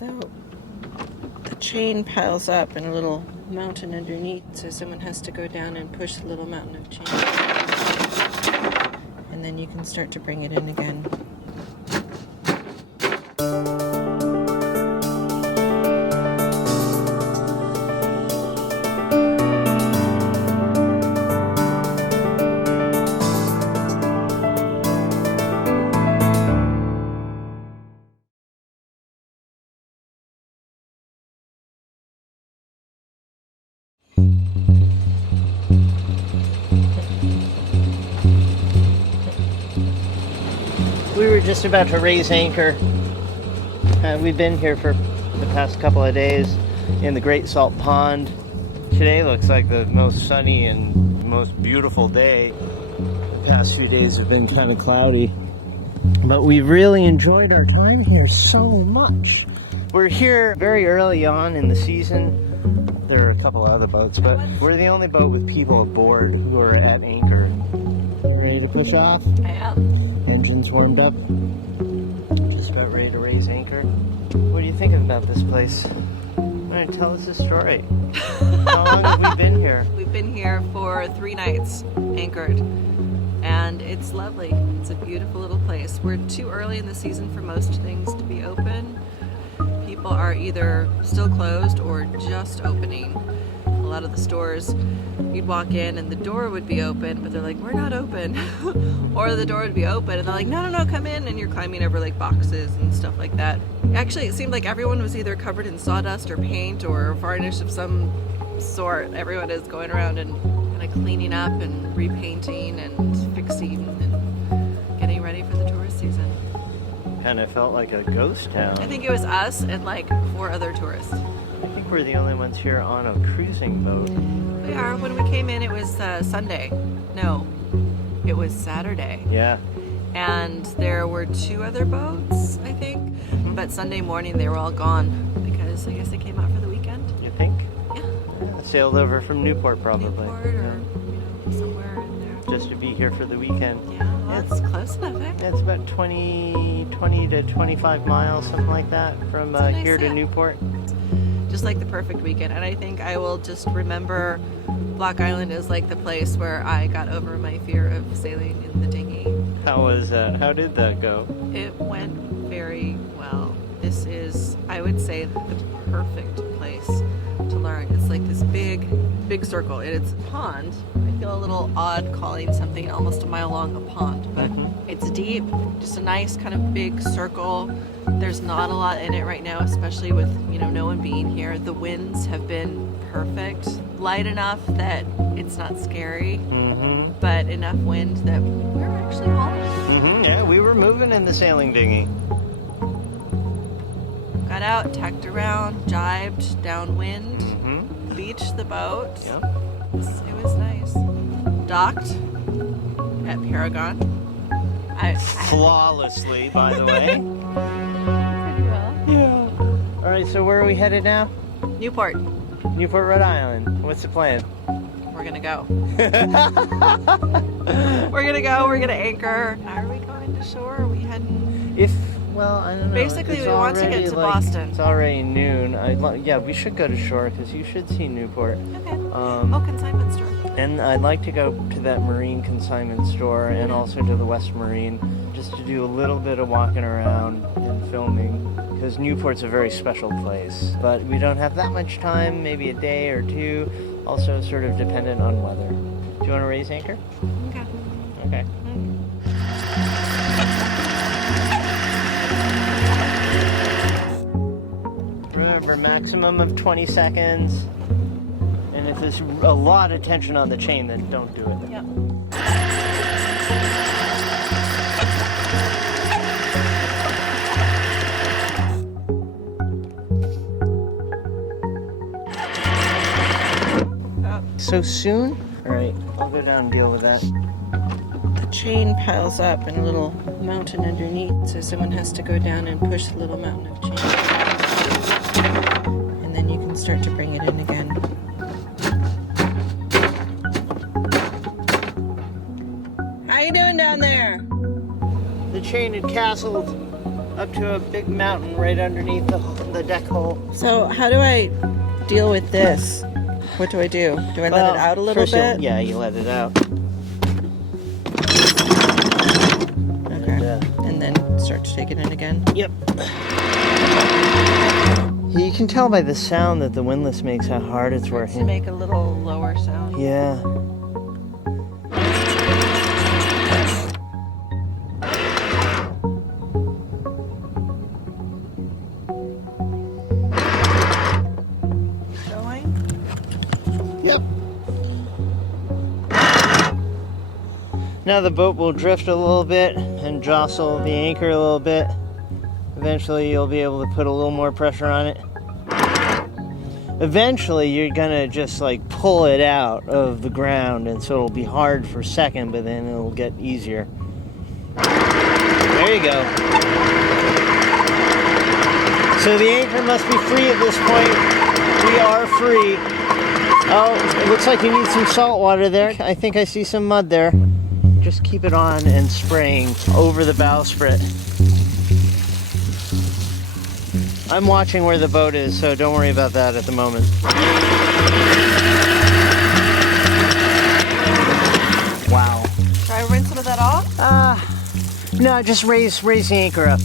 So the chain piles up in a little mountain underneath, so someone has to go down and push the little mountain of chain. And then you can start to bring it in again. We were just about to raise anchor. We've been here for the past couple of days in the Great Salt Pond. Today looks like the most sunny and most beautiful day. The past few days have been kind of cloudy, but we've really enjoyed our time here so much. We're here very early on in the season. There are a couple other boats, but we're the only boat with people aboard who are at anchor. Ready to push off? I am. Engine's warmed up. Just about ready to raise anchor. What do you think about this place? All right, tell us a story. How long have we been here? We've been here for 3 nights, anchored, and it's lovely. It's a beautiful little place. We're too early in the season for most things to be open. People are either still closed or just opening. A lot of the stores, you'd walk in and the door would be open, but they're like, we're not open. Or the door would be open and they're like, no, come in, and you're climbing over like boxes and stuff like that. Actually, it seemed like everyone was either covered in sawdust or paint or varnish of some sort. Everyone is going around and kind of cleaning up and repainting and fixing and getting ready for the tourist season. Kind of felt like a ghost town. I think it was us and like 4 other tourists. I think we're the only ones here on a cruising boat. We are. When we came in, it was Sunday. No, it was Saturday. Yeah. And there were 2 other boats, I think. But Sunday morning, they were all gone because I guess they came out for the weekend. You think? Yeah. Sailed over from Newport, probably. Newport or somewhere in there. Just to be here for the weekend. Yeah, well, that's close enough, eh? It's about 20 to 25 miles, something like that, from nice, here to yeah. Newport. Just like the perfect weekend. And I think I will just remember Block Island as like the place where I got over my fear of sailing in the dinghy. How did that go? It went very well. This is, I would say, the perfect place to learn. It's like this big circle. It's a pond. I feel a little odd calling something almost a mile long a pond, but it's deep, just a nice kind of big circle. There's not a lot in it right now, especially with, no one being here. The winds have been perfect. Light enough that it's not scary, but enough wind that we're actually hauling. Yeah, we were moving in the sailing dinghy. Got out, tacked around, jibed, downwind, beached the boat. Yep. It was nice. Docked at Paragon. Flawlessly, by the way. Pretty well. Yeah. All right, so where are we headed now? Newport. Newport, Rhode Island. What's the plan? We're gonna go. We're gonna anchor. Are we going to shore? Are we heading? I don't know. Basically, It's we want to already, get to Boston. It's already noon. Yeah, we should go to shore because you should see Newport. Okay. Consignment store. And I'd like to go to that marine consignment store and also to the West Marine just to do a little bit of walking around and filming because Newport's a very special place. But we don't have that much time, maybe a day or 2, also sort of dependent on weather. Do you want to raise anchor? Okay. Okay. Remember, maximum of 20 seconds. And if there's a lot of tension on the chain, then don't do it. Yep. So soon? All right, I'll go down and deal with that. The chain piles up in a little mountain underneath, so someone has to go down and push the little mountain of chain. And then you can start to bring it in again. How you doing down there? The chain had castled up to a big mountain right underneath the deck hole. So how do I deal with this? What do I do? Do I let it out a little bit? Yeah, you let it out. Okay. And then start to take it in again? Yep. You can tell by the sound that the windlass makes how hard it's working. To make a little lower sound. Yeah. Going? Yep. Now the boat will drift a little bit and jostle the anchor a little bit. Eventually you'll be able to put a little more pressure on it. Eventually you're gonna just like pull it out of the ground, and so it'll be hard for a second, but then it'll get easier. There you go. So the anchor must be free at this point. We are free. Oh, it looks like you need some salt water there. I think I see some mud there. Just keep it on and spraying over the bowsprit. I'm watching where the boat is, so don't worry about that at the moment. Wow. Should I rinse some of that off? No, just raise the anchor up.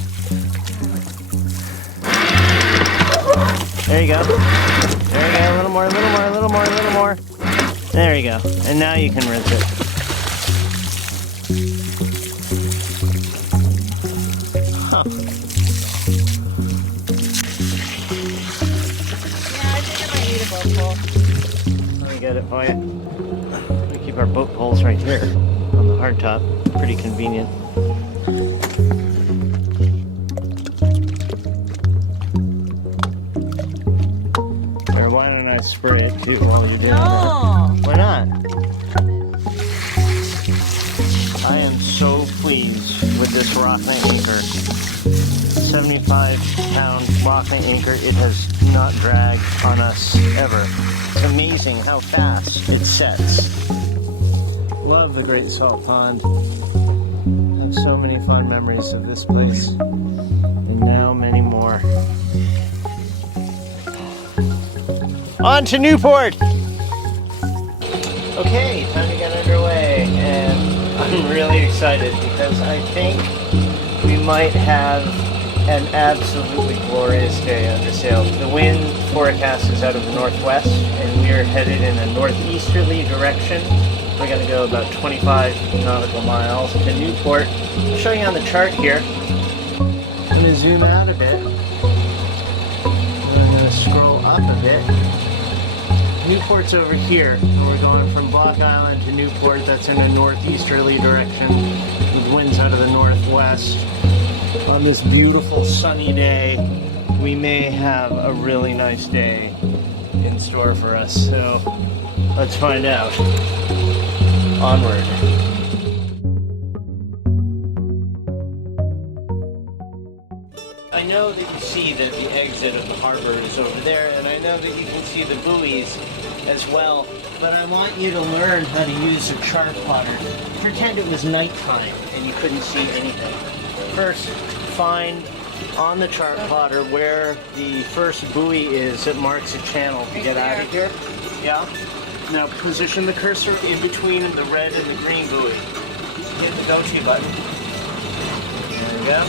There you go. There you go. A little more, a little more, a little more, a little more. There you go. And now you can rinse it. Huh. Let me get it for you. We keep our boat poles right here on the hardtop. Pretty convenient. Or why don't I spray it too while you're doing that? Why not? I am so pleased with this Rocknet anchor. 75-pound Rocknet anchor. It has not dragged on us ever. It's amazing how fast it sets. Love the Great Salt Pond. Have so many fond memories of this place, and now many more. On to Newport! Okay, time to get underway, and I'm really excited because I think we might have an absolutely glorious day under sail. The wind forecast is out of the northwest, and we are headed in a northeasterly direction. We're going to go about 25 nautical miles to Newport. I'll show you on the chart here. I'm going to zoom out a bit. And I'm going to scroll up a bit. Newport's over here, and we're going from Block Island to Newport. That's in a northeasterly direction with winds out of the northwest. On this beautiful sunny day, we may have a really nice day in store for us, so let's find out. Onward. I know that you see that the exit of the harbor is over there, and I know that you can see the buoys as well, but I want you to learn how to use a chart plotter. Pretend it was nighttime and you couldn't see anything. First, find on the chart plotter where the first buoy is that marks a channel to get out of here. Yeah? Now position the cursor in between the red and the green buoy. Hit the go-to button. There we go.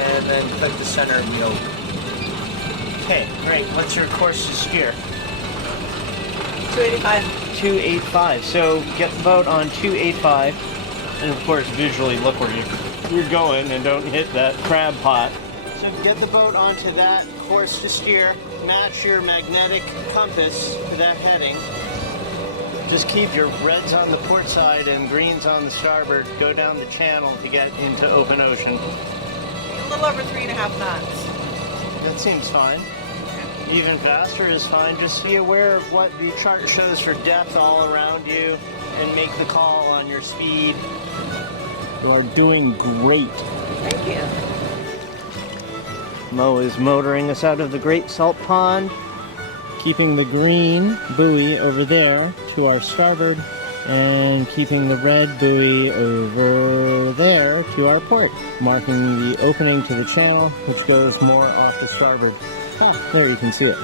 And then click the center of the open. Okay, great. What's your course to steer? 285. 285. So get the boat on 285. And of course visually look where you're going and don't hit that crab pot. So get the boat onto that course to steer. Match your magnetic compass to that heading. Just keep your reds on the port side and greens on the starboard. Go down the channel to get into open ocean. A little over 3.5 knots. That seems fine. Even faster is fine. Just be aware of what the chart shows for depth all around you and make the call on your speed. You are doing great. Thank you. Mo is motoring us out of the Great Salt Pond, keeping the green buoy over there to our starboard, and keeping the red buoy over there to our port, marking the opening to the channel, which goes more off the starboard. Ah, there you can see it.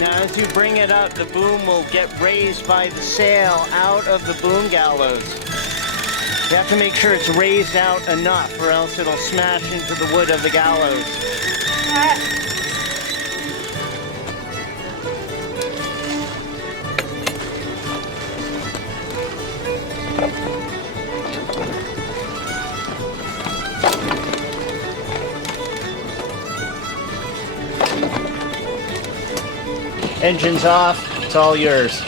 Now as you bring it up, the boom will get raised by the sail out of the boom gallows. You have to make sure it's raised out enough or else it'll smash into the wood of the gallows. Engine's off, it's all yours.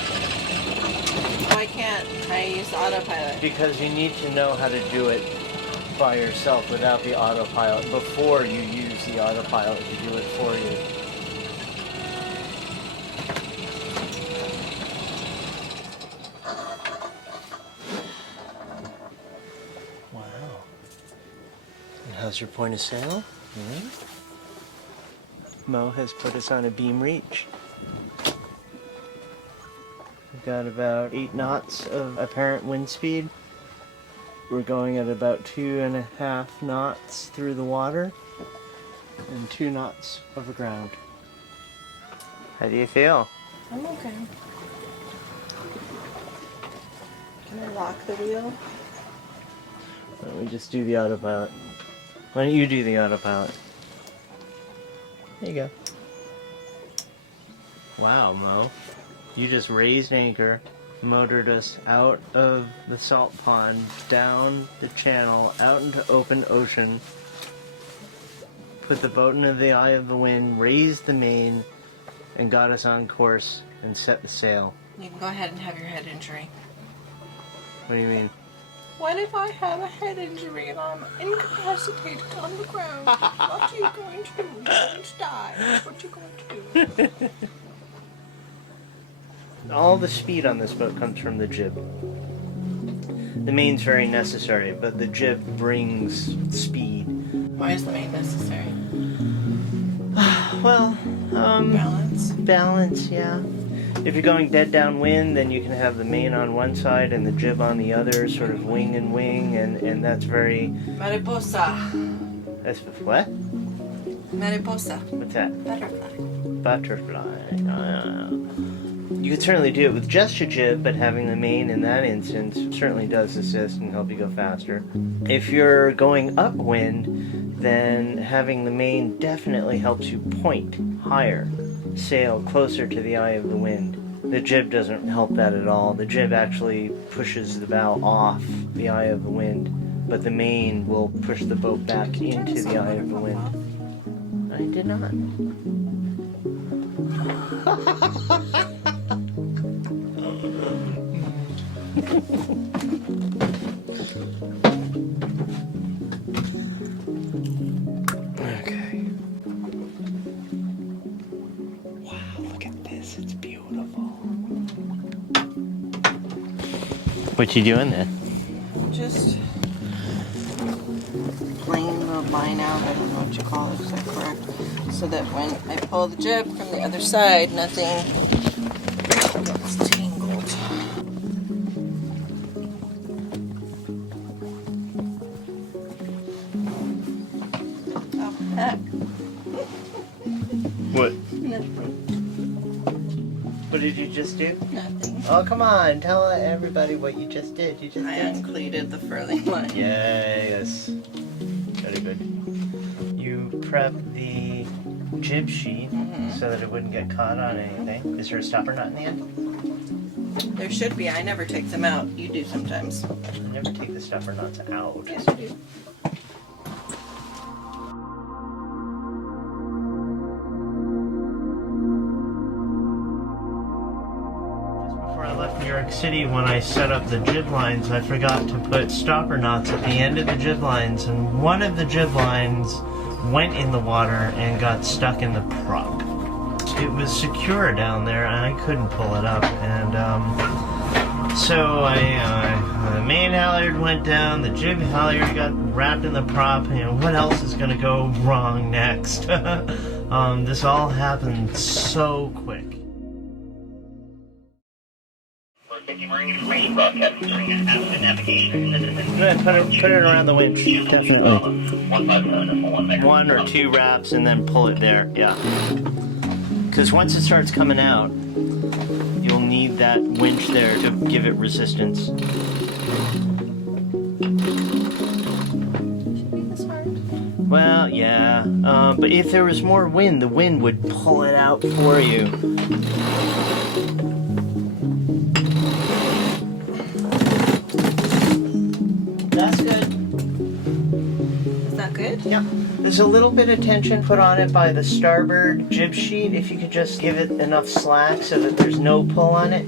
Why can't I use the autopilot? Because you need to know how to do it by yourself without the autopilot before you use the autopilot to do it for you. Wow. And how's your point of sail? Mo has put us on a beam reach. We've got about 8 knots of apparent wind speed. We're going at about 2.5 knots through the water and 2 knots over ground. How do you feel? I'm okay. Can I lock the wheel? Why don't we just do the autopilot? Why don't you do the autopilot? There you go. Wow, Mo. You just raised anchor, motored us out of the salt pond, down the channel, out into open ocean, put the boat into the eye of the wind, raised the main, and got us on course and set the sail. You can go ahead and have your head injury. What do you mean? What if I have a head injury and I'm incapacitated on the ground? What are you going to do? You're going to die. That's what you're going to do. All the speed on this boat comes from the jib. The main's very necessary, but the jib brings speed. Why is the main necessary? Well, Balance? Balance, yeah. If you're going dead downwind, then you can have the main on one side and the jib on the other, sort of wing and wing, and that's very... Mariposa. That's what? Mariposa. What's that? Butterfly. Butterfly. You could certainly do it with just a jib, but having the main in that instance certainly does assist and help you go faster. If you're going upwind, then having the main definitely helps you point higher, sail closer to the eye of the wind. The jib doesn't help that at all. The jib actually pushes the bow off the eye of the wind, but the main will push the boat back into the eye of the wind. I did not. Okay. Wow, look at this. It's beautiful. What you doing there? Just playing the line out. I don't know what you call it. Is that correct? So that when I pull the jib from the other side, nothing gets tangled. Oh, heck. What? Nothing. What did you just do? Nothing. Oh, come on. Tell everybody what you just did. I uncleated the furling line. Yes. Very good. You prepped the jib sheet so that it wouldn't get caught on anything. Is there a stopper knot in the end? There should be. I never take them out. You do sometimes. I never take the stopper knots out. Yes, you do. Before I left New York City, when I set up the jib lines, I forgot to put stopper knots at the end of the jib lines, and one of the jib lines went in the water and got stuck in the prop. It was secure down there, and I couldn't pull it up, and so the main halyard went down, the jib halyard got wrapped in the prop. You know, what else is going to go wrong next? This all happened so quick. Information broadcasting during navigation. Put it around the winch. Definitely. 157 1 or 2 wraps and then pull it there. Yeah. Because once it starts coming out, you'll need that winch there to give it resistance. Should be this hard. Well, yeah. But if there was more wind, the wind would pull it out for you. That's good. Is that good? Yeah. There's a little bit of tension put on it by the starboard jib sheet. If you could just give it enough slack so that there's no pull on it.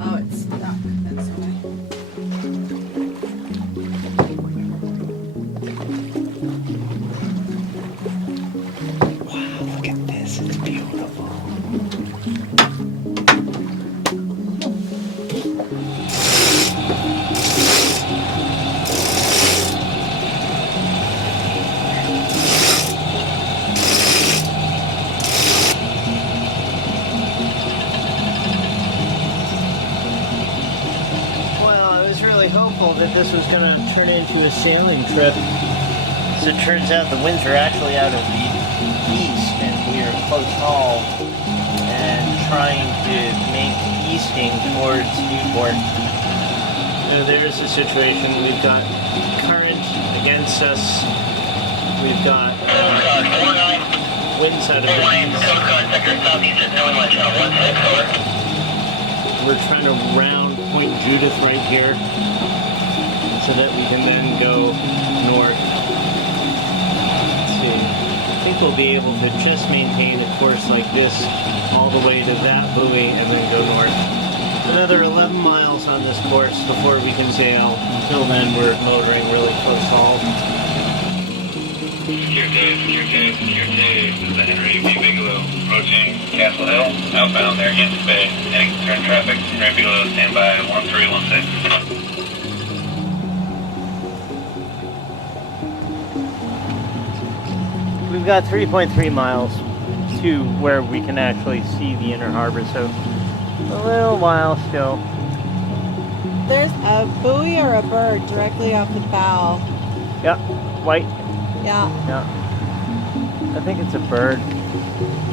Oh, it's stuck. That's why. Wow, look at this. It's beautiful. Hopeful that this was going to turn into a sailing trip. As it turns out, the winds are actually out of the east, and we are close haul and trying to make easting towards Newport. So there's the situation. We've got current against us. We've got winds out of the east. We're trying to round Point Judith right here, so that we can then go north. Let's see. I think we'll be able to just maintain a course like this all the way to that buoy and then go north. Another 11 miles on this course before we can sail. Until then, we're motoring really close haul. Secure Dave. This is the Henry B. Bigelow, approaching Castle Hill, outbound Narragansett Bay. Heading to turn traffic, Henry Bigelow, stand by 1316. We've got 3.3 miles to where we can actually see the inner harbor, so a little while still. There's a buoy or a bird directly off the bow. Yep, white. Yeah. Yeah. I think it's a bird.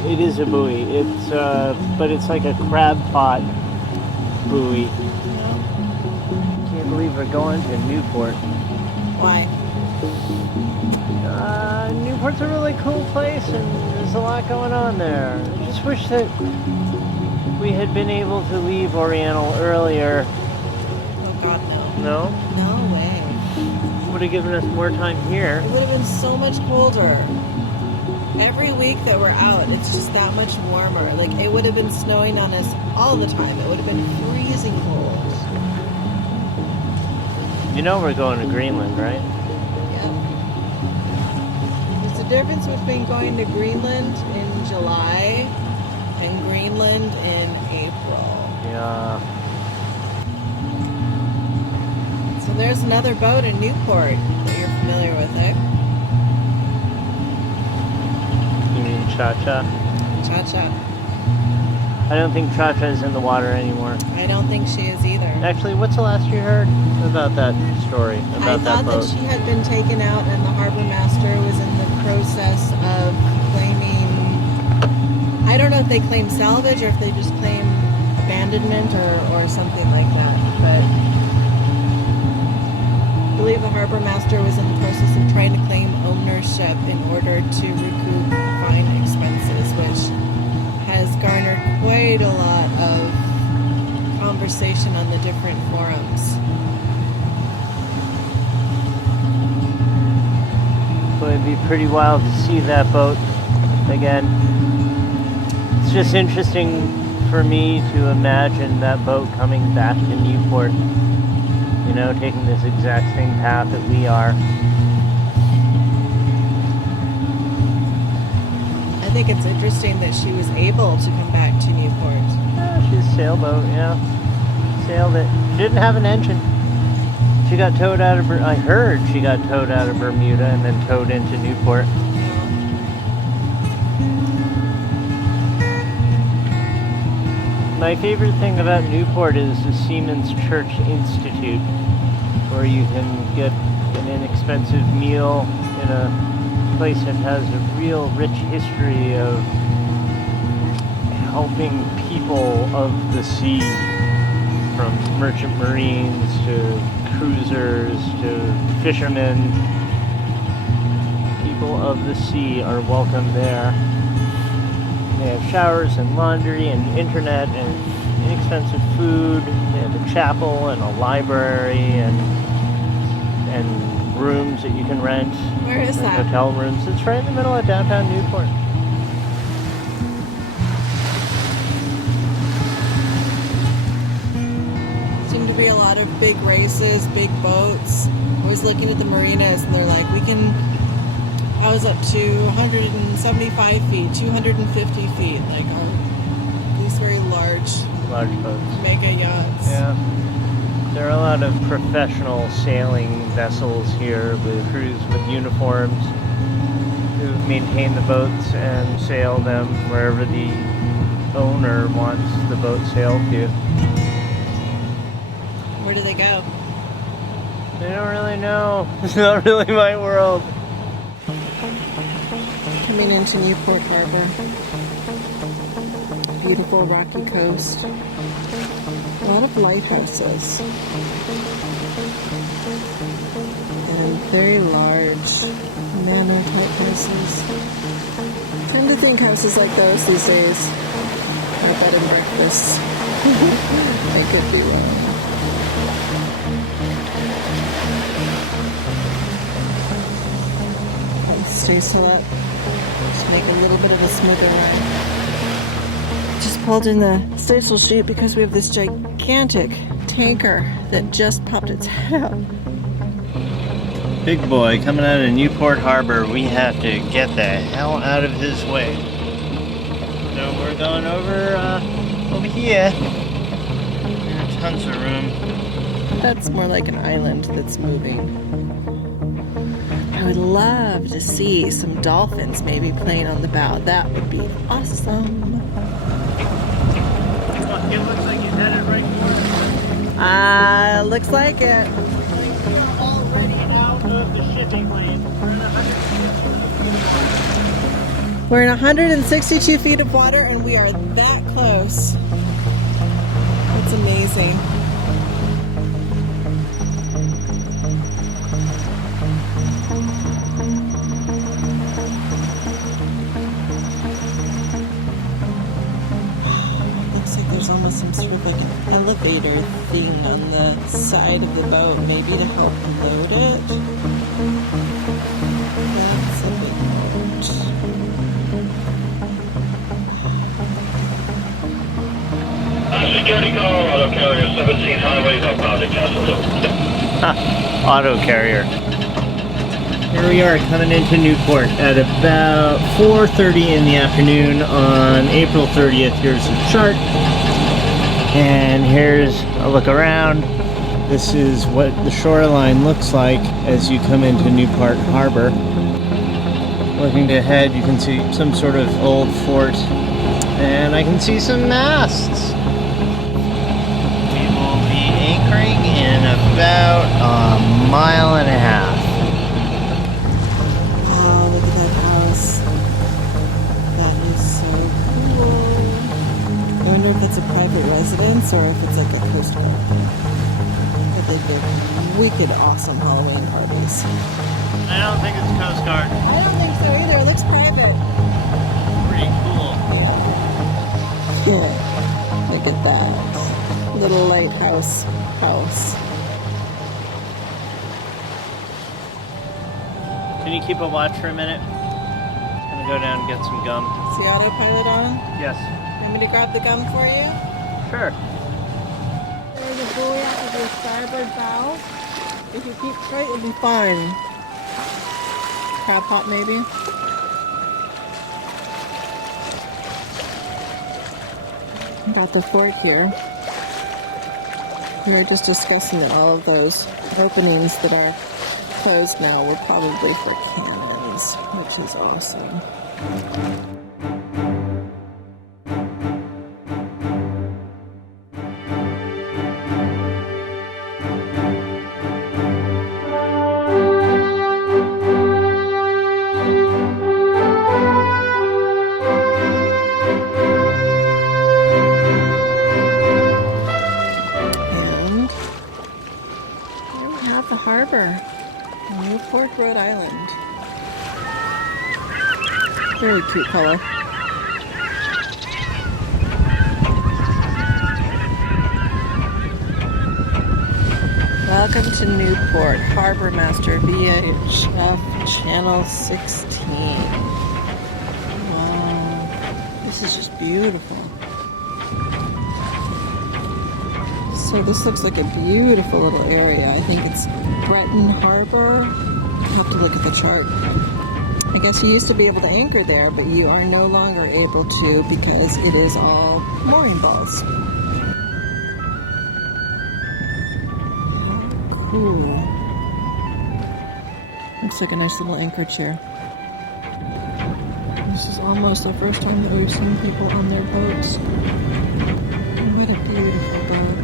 It is a buoy. It's but it's like a crab pot buoy. Yeah. Can't believe we're going to Newport. Why? Newport's a really cool place, and there's a lot going on there. I just wish that we had been able to leave Oriental earlier. Oh God, no. No? No way. Would have given us more time here. It would have been so much colder. Every week that we're out, it's just that much warmer. Like, it would have been snowing on us all the time. It would have been freezing cold. You know we're going to Greenland, right? Yep. There's a difference between going to Greenland in July and Greenland in April. Yeah. So there's another boat in Newport that you're familiar with, eh? You mean Cha-Cha? Cha-Cha. I don't think Cha-Cha is in the water anymore. I don't think she is either. Actually, what's the last you heard about that story? About I that thought boat? that she had been taken out and the harbor master was in the process of claiming... I don't know if they claim salvage or if they just claim abandonment or something like that, but I believe the harbor master was in the process of trying to claim ownership in order to recoup fine expenses, which has garnered quite a lot of conversation on the different forums. Well, it'd be pretty wild to see that boat again. It's just interesting for me to imagine that boat coming back to Newport, you know, taking this exact same path that we are. I think it's interesting that she was able to come back to Newport. Yeah, she's a sailboat, yeah. Sailed it. She didn't have an engine. She got towed out of, I heard she got towed out of Bermuda and then towed into Newport. My favorite thing about Newport is the Seamen's Church Institute, where you can get an inexpensive meal in a place that has a real rich history of helping people of the sea, from merchant marines to cruisers to fishermen. People of the sea are welcome there. They have showers and laundry and internet and inexpensive food. They have a chapel and a library and rooms that you can rent. Where is that? Hotel rooms. It's right in the middle of downtown Newport. Seem to be a lot of big races, big boats. I was looking at the marinas and they're like, I was up to 175 feet, 250 feet, like these very large boats. mega yachts. Yeah. There are a lot of professional sailing vessels here with crews with uniforms who maintain the boats and sail them wherever the owner wants the boat sailed to. Where do they go? They don't really know. It's not really my world. Coming into Newport Harbor. Beautiful rocky coast. A lot of lighthouses. And very large manor type houses. Tend to think houses like those these days are bed and breakfasts. I could be wrong. Stay still. Just make a little bit of a smoother ride. Just pulled in the stay-still chute because we have this gigantic tanker that just popped its head out. Big boy coming out of Newport Harbor. We have to get the hell out of his way. So we're going over here. There's tons of room. That's more like an island that's moving. I would love to see some dolphins maybe playing on the bow. That would be awesome. It looks like you headed right for it. Looks like it. We're already out of the shipping lane. We're in 162 feet of water and we are that close. That's amazing. There's almost some sort of like an elevator thing on the side of the boat, maybe to help load it. That's a big boat. Security call, auto carrier 17 highways outbound to Castle Hill. Auto carrier. Here we are coming into Newport at about 4:30 in the afternoon on April 30th. Here's the chart. And here's a look around. This is what the shoreline looks like as you come into Newport Harbor. Looking ahead, you can see some sort of old fort. And I can see some masts. We will be anchoring in about a mile and a half. Wow, look at that house. That is so cool. this or if it's like a Coast Guard. But they give wicked awesome Halloween parties. I don't think it's Coast Guard. I don't think so either. It looks private. Pretty cool. Yeah. Look at that. Little lighthouse house. Can you keep a watch for a minute? I'm gonna go down and get some gum. Is the autopilot on? Yes. Want me to grab the gum for you? Sure. There's a buoy out of your starboard bow. If you keep straight, you'll be fine. Crab pot, maybe? Got the fork here. We were just discussing that all of those openings that are closed now were probably for cannons, which is awesome. Newport, Rhode Island. Very cute color. Welcome to Newport, Harbor Master VHF Channel 16. Wow, this is just beautiful. So this looks like a beautiful little area. I think it's Breton Harbor. I'll have to look at the chart. I guess you used to be able to anchor there, but you are no longer able to because it is all mooring balls. How cool. Looks like a nice little anchorage here. This is almost the first time that we've seen people on their boats. What a beautiful boat.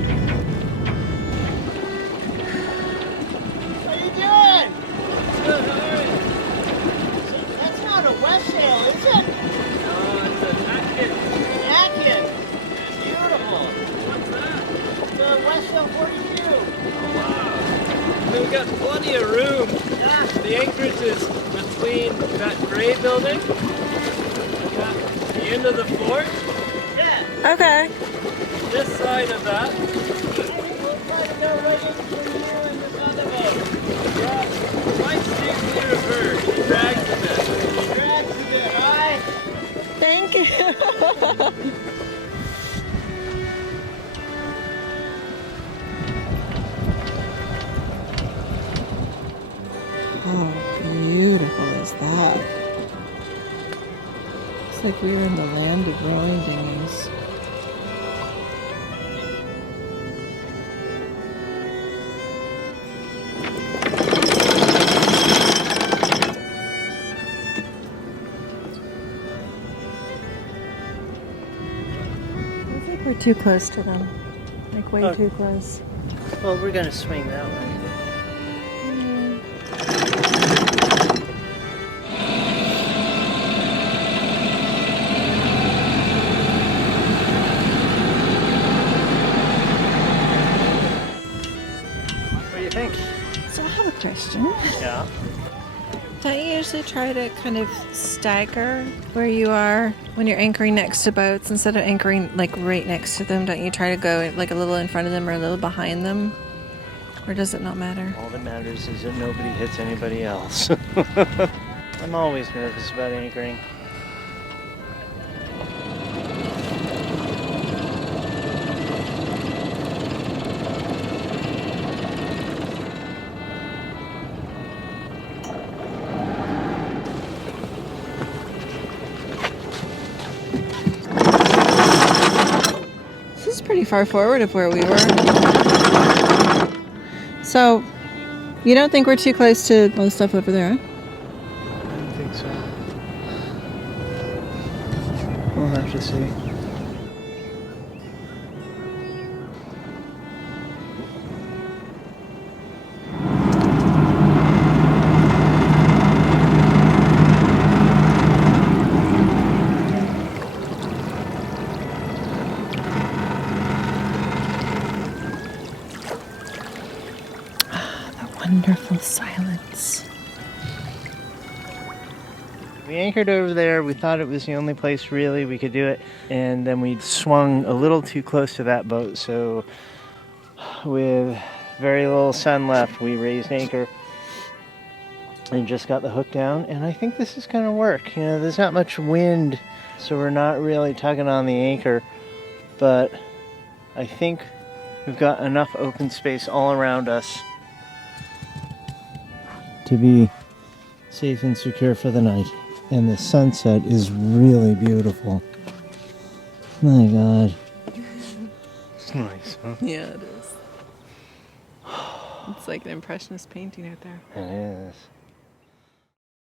We've got plenty of room. The anchorage is between that gray building and the end of the fort. Yeah. Okay. This side of that. I think we'll try to go right in between you and this other boat. Yeah. Might steer clear of her. She drags a bit. She drags a bit. Hi. Thank you. How beautiful is that? It's like we're in the land of rowing dinghies. I think we're too close to them. Like way too close. Well, we're gonna swing that way. Question. Yeah. Don't you usually try to kind of stagger where you are when you're anchoring next to boats instead of anchoring like right next to them? Don't you try to go like a little in front of them or a little behind them? Or does it not matter? All that matters is that nobody hits anybody else. I'm always nervous about anchoring. Pretty far forward of where we were. So, you don't think we're too close to all the stuff over there, huh? I don't think so. We'll have to see. We anchored over there. We thought it was the only place really we could do it. And then we swung a little too close to that boat. So with very little sun left, we raised anchor and just got the hook down. And I think this is going to work. You know, there's not much wind, so we're not really tugging on the anchor. But I think we've got enough open space all around us to be safe and secure for the night. And the sunset is really beautiful. My God. It's nice, huh? Yeah, it is. It's like an impressionist painting out there. It is.